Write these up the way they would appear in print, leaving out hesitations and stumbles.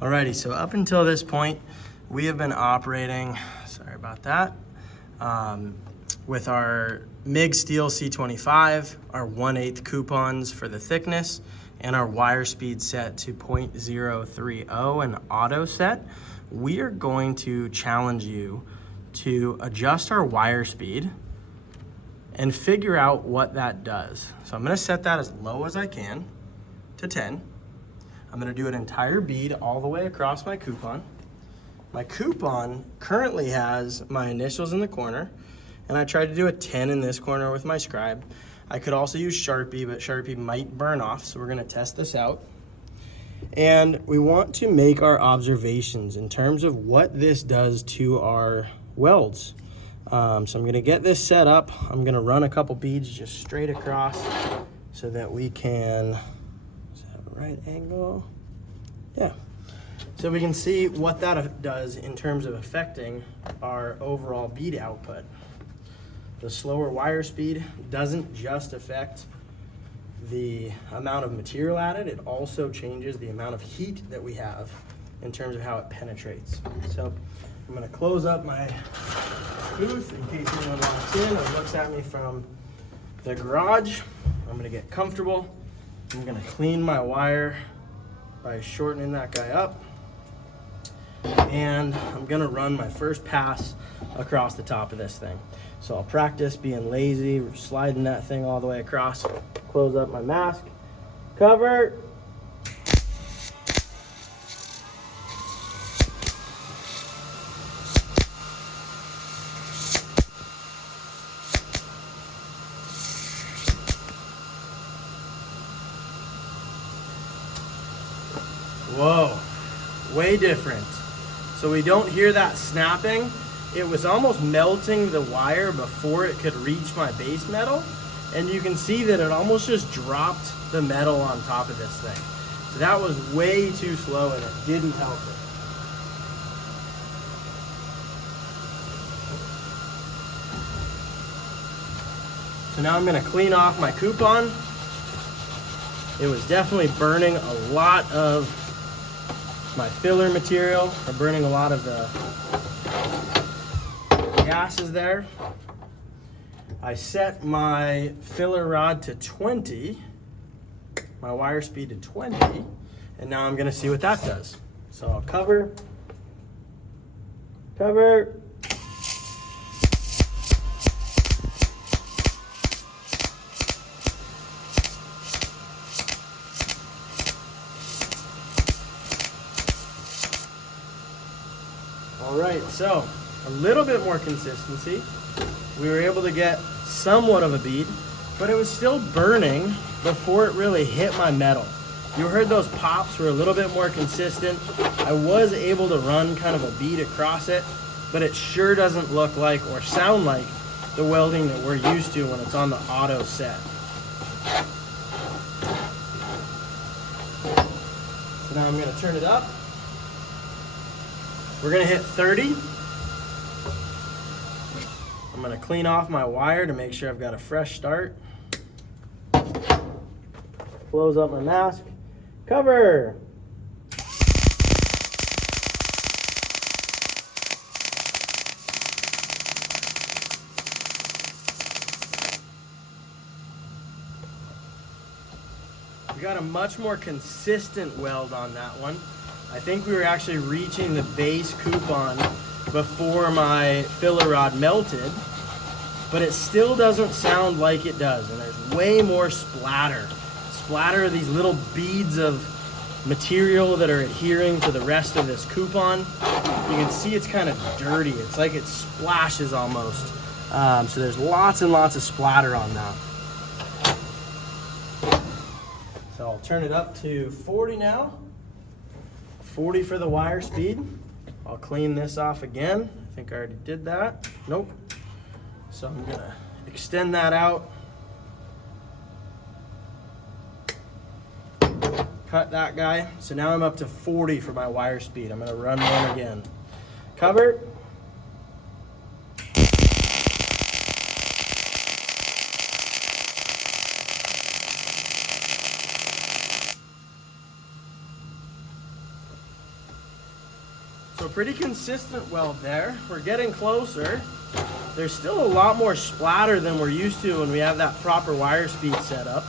Alrighty, so up until this point, we have been operating, sorry about that, with our MIG steel C25, our 1/8 coupons for the thickness, and our wire speed set to 0.030 and auto set. We are going to challenge you to adjust our wire speed and figure out what that does. So I'm gonna set that as low as I can to 10. I'm gonna do an entire bead all the way across my coupon. My coupon currently has my initials in the corner, and I tried to do a 10 in this corner with my scribe. I could also use Sharpie, but Sharpie might burn off, so we're gonna test this out. And we want to make our observations in terms of what this does to our welds. So I'm gonna get this set up. I'm gonna run a couple beads just straight across so that we can, is that a right angle? Yeah. So we can see what that does in terms of affecting our overall bead output. The slower wire speed doesn't just affect the amount of material added, it also changes the amount of heat that we have in terms of how it penetrates. So I'm gonna close up my booth in case anyone walks in or looks at me from the garage. I'm gonna get comfortable. I'm gonna clean my wire by shortening that guy up. And I'm gonna run my first pass across the top of this thing. So I'll practice being lazy, sliding that thing all the way across. Close up my mask, cover. Whoa, way different. So we don't hear that snapping. It was almost melting the wire before it could reach my base metal. And you can see that it almost just dropped the metal on top of this thing. So that was way too slow and it didn't help it. So now I'm gonna clean off my coupon. It was definitely burning a lot of my filler material, or burning a lot of the gases there. I set my filler rod to 20, my wire speed to 20, and now I'm gonna see what that does. So I'll cover. All right, so a little bit more consistency. We were able to get somewhat of a bead, but it was still burning before it really hit my metal. You heard those pops were a little bit more consistent. I was able to run kind of a bead across it, but it sure doesn't look like or sound like the welding that we're used to when it's on the auto set. So now I'm gonna turn it up. We're gonna hit 30. I'm gonna clean off my wire to make sure I've got a fresh start. Close up my mask, cover. We got a much more consistent weld on that one. I think we were actually reaching the base coupon before my filler rod melted, but it still doesn't sound like it does, and there's way more splatter. Splatter are these little beads of material that are adhering to the rest of this coupon. You can see it's kind of dirty. It's like it splashes almost. So there's lots and lots of splatter on that. So I'll turn it up to 40 now. 40 for the wire speed. I'll clean this off again. I think I already did that. Nope. So I'm gonna extend that out. Cut that guy. So now I'm up to 40 for my wire speed. I'm gonna run one again. Cover. So pretty consistent weld there. We're getting closer. There's still a lot more splatter than we're used to when we have that proper wire speed set up.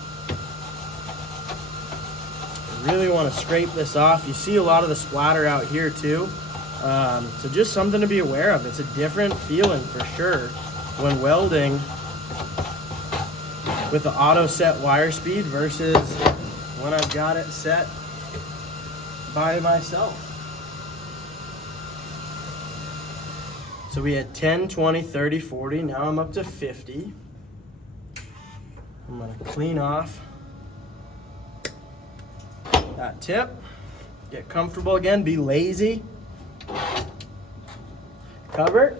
Really want to scrape this off. You see a lot of the splatter out here too. So just something to be aware of. It's a different feeling for sure when welding with the auto set wire speed versus when I've got it set by myself. So we had 10, 20, 30, 40. Now I'm up to 50. I'm gonna clean off that tip. Get comfortable again, be lazy. Cover.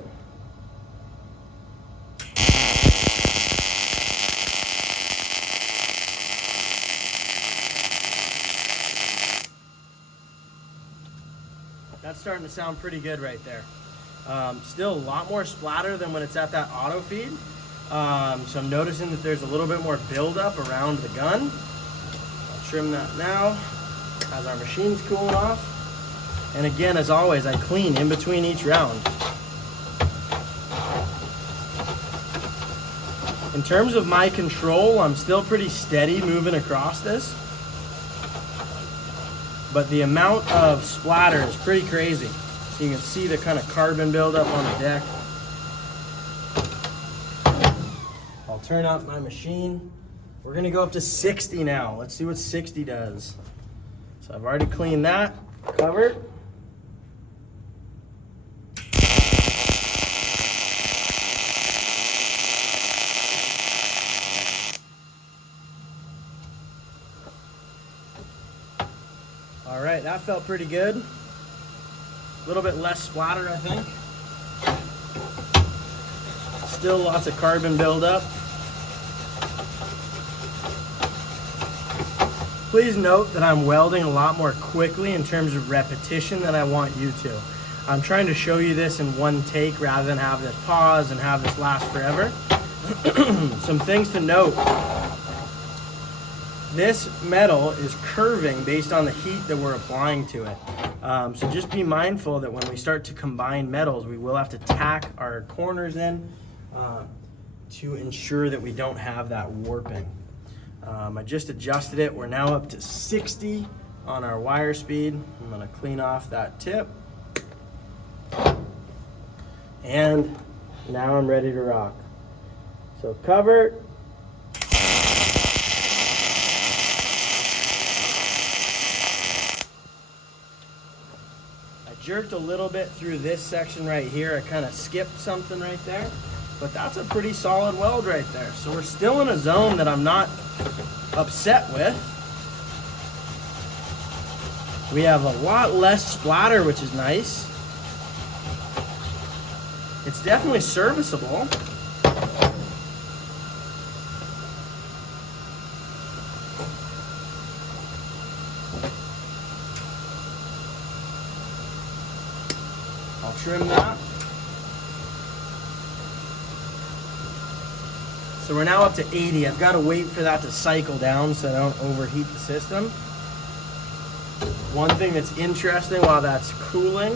That's starting to sound pretty good right there. Still a lot more splatter than when it's at that auto feed. So I'm noticing that there's a little bit more buildup around the gun. I'll trim that now as our machine's cooling off. And again, as always, I clean in between each round. In terms of my control, I'm still pretty steady moving across this. But the amount of splatter is pretty crazy. So you can see the kind of carbon buildup on the deck. I'll turn up my machine. We're gonna go up to 60 now. Let's see what 60 does. So I've already cleaned that, covered. All right, that felt pretty good. A little bit less splatter, I think. Still lots of carbon buildup. Please note that I'm welding a lot more quickly in terms of repetition than I want you to. I'm trying to show you this in one take rather than have this pause and have this last forever. Some things to note. This metal is curving based on the heat that we're applying to it. So just be mindful that when we start to combine metals, we will have to tack our corners in to ensure that we don't have that warping. I just adjusted it. We're now up to 60 on our wire speed. I'm gonna clean off that tip. And now I'm ready to rock. So cover. Jerked a little bit through this section right here. I kind of skipped something right there, but that's a pretty solid weld right there. So we're still in a zone that I'm not upset with. We have a lot less splatter, which is nice. It's definitely serviceable. I'll trim that. So we're now up to 80. I've got to wait for that to cycle down so I don't overheat the system. One thing that's interesting while that's cooling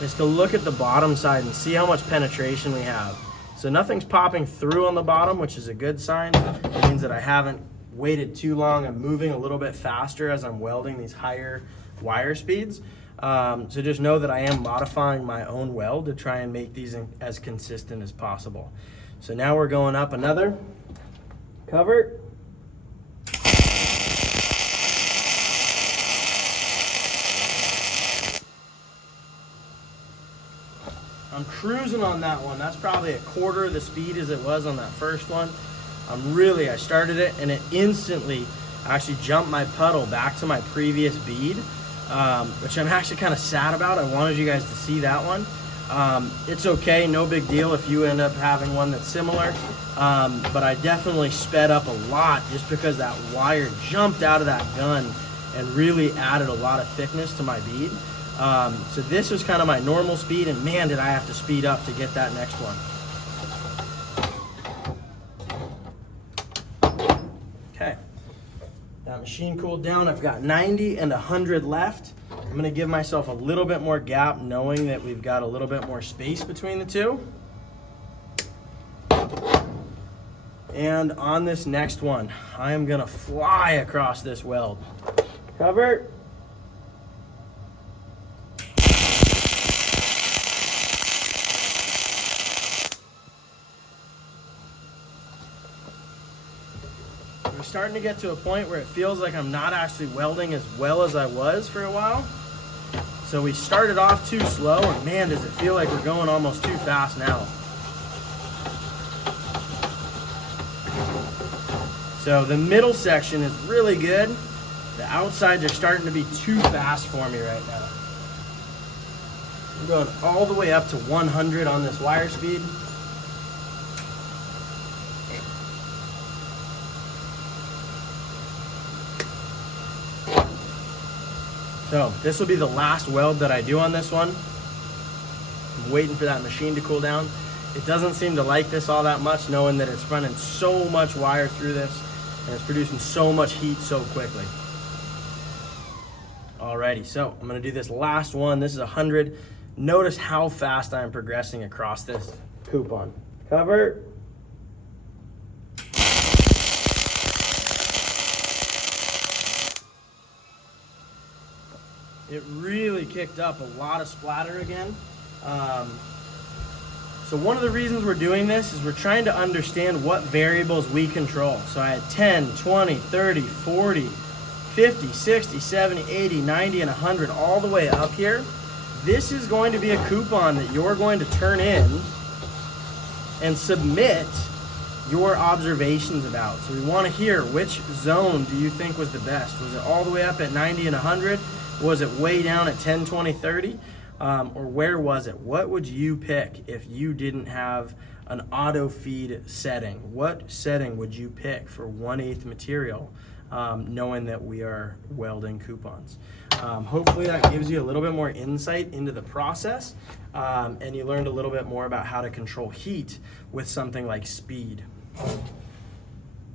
is to look at the bottom side and see how much penetration we have. So nothing's popping through on the bottom, which is a good sign. It means that I haven't waited too long. I'm moving a little bit faster as I'm welding these higher wire speeds. So just know that I am modifying my own weld to try and make these as consistent as possible. So now we're going up another cover. I'm cruising on that one. That's probably a quarter of the speed as it was on that first one. I started it and it instantly actually jumped my puddle back to my previous bead, which I'm actually kind of sad about. I wanted you guys to see that one. It's okay, no big deal if you end up having one that's similar, but I definitely sped up a lot just because that wire jumped out of that gun and really added a lot of thickness to my bead. So this was kind of my normal speed, and man, did I have to speed up to get that next one. Okay, That machine cooled down. I've got 90 and 100 left. I'm gonna give myself a little bit more gap, knowing that we've got a little bit more space between the two. And on this next one, I am gonna fly across this weld. Cover. We're starting to get to a point where it feels like I'm not actually welding as well as I was for a while. So we started off too slow, and man, does it feel like we're going almost too fast now. So the middle section is really good. The outsides are starting to be too fast for me right now. I'm going all the way up to 100 on this wire speed. So this will be the last weld that I do on this one. I'm waiting for that machine to cool down. It doesn't seem to like this all that much, knowing that it's running so much wire through this and it's producing so much heat so quickly. Alrighty, so I'm gonna do this last one. This is 100. Notice how fast I'm progressing across this coupon. Cover. It really kicked up a lot of splatter again. So one of the reasons we're doing this is we're trying to understand what variables we control. So I had 10, 20, 30, 40, 50, 60, 70, 80, 90, and 100 all the way up here. This is going to be a coupon that you're going to turn in and submit your observations about. So we want to hear, which zone do you think was the best? Was it all the way up at 90 and 100? Was it way down at 10, 20, 30? Or where was it? What would you pick if you didn't have an auto feed setting? What setting would you pick for 1/8 material, knowing that we are welding coupons? Hopefully that gives you a little bit more insight into the process, and you learned a little bit more about how to control heat with something like speed.